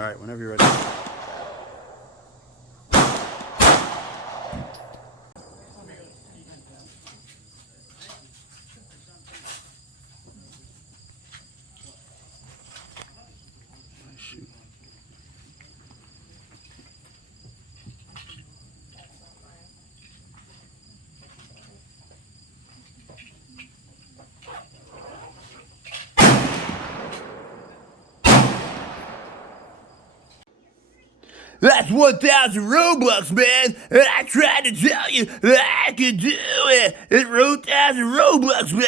All right, whenever you're ready. Shoot. That's 1,000 Robux, man. And I tried to tell you that I could do it. It's 1,000 Robux, man.